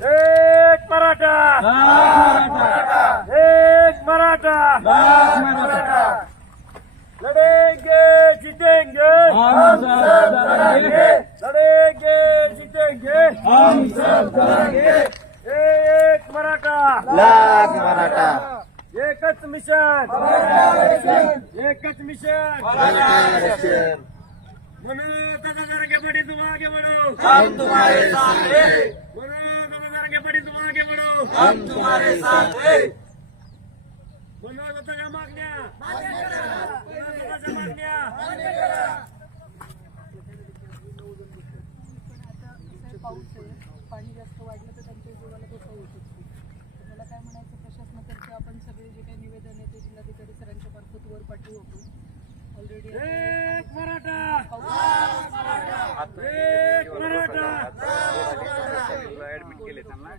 એક મરાઠા એક મરાઠા લડેંગે જીતેંગે લડેંગે જીતેંગે એક મરાઠા લાખ મરાઠા એકચ મિશન એકચ મિશન મને તમારે કે પડી તુમ આગે વડો હમ તુમારે સાથે पण आता पाऊस आहे पाणी जास्त वाढलं तर त्यांच्या जीवाला तसं होतं तुम्हाला काय म्हणायचं प्रशासनातर्फे आपण सगळे जे काही निवेदन येते तिला ठिकाणी सरांच्या मार्फत वर पाठी ऑलरेडी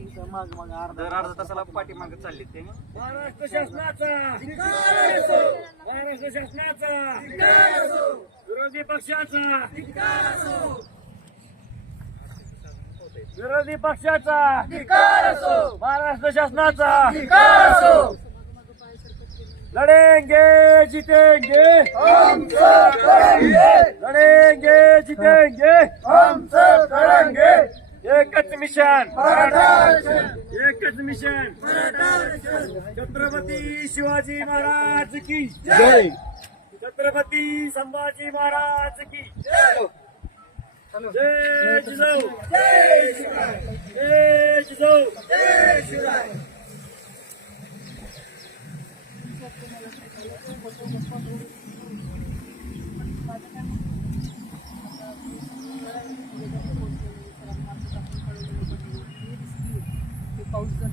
अर्धा तसा चालले चालली महाराष्ट्र शासनाचा महाराष्ट्र शासनाचा विरोधी पक्षाचा विरोधी पक्षाचा असो महाराष्ट्र शासनाचा लढेंगे जितेंगे लढेंगे जितेंगे Mission. Chhatrapati Shivaji Maharaj ki jai. Chhatrapati Sambhaji Maharaj ki jai. Jai Jizo. Jai Shri Ram. Thank you.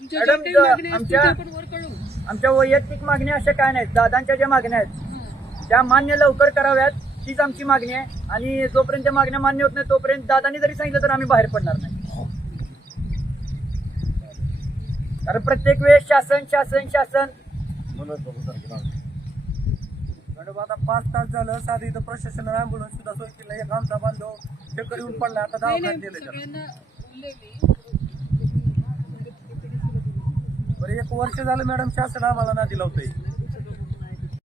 आमच्या वैयक्तिक मागण्या अशा काय नाहीत दादांच्या ज्या मागण्या आहेत त्या मान्य लवकर कराव्यात तीच आमची मागणी आहे आणि जोपर्यंत मागण्या मान्य होत नाही तोपर्यंत दादानी जरी सांगितलं तर आम्ही बाहेर पडणार नाही कारण प्रत्येक वेळेस शासन शासन शासन पाच तास झालं साधे इथं प्रशासन ऍम्ब्युलन्स सुद्धा सोय केलं एक आमचा बांधव चक्कर येऊन पडला आता दावा दिले एक वर्ष झालं मॅडम त्याच आम्हाला मला ना दिला